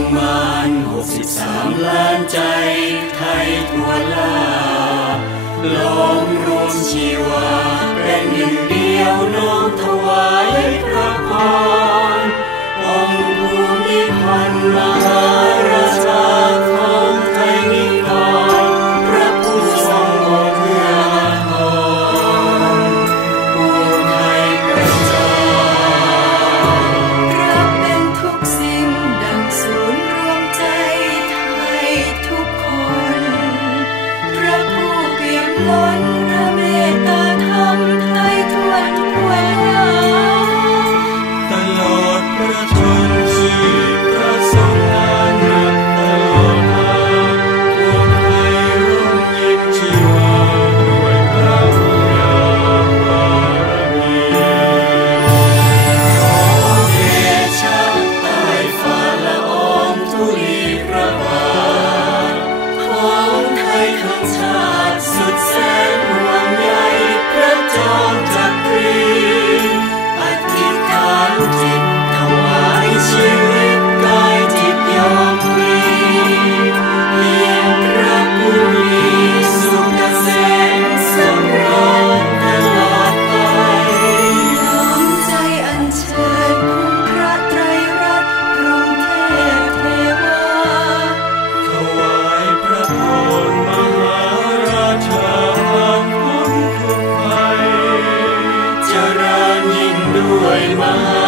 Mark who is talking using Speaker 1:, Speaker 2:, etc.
Speaker 1: งมานหกสิบสามล้านใจไทยทั่วลาลงรวมชีวาเป็นหนึ่งเดียวน้อมถวาย Lord. Kontakt zu zählen. my mind.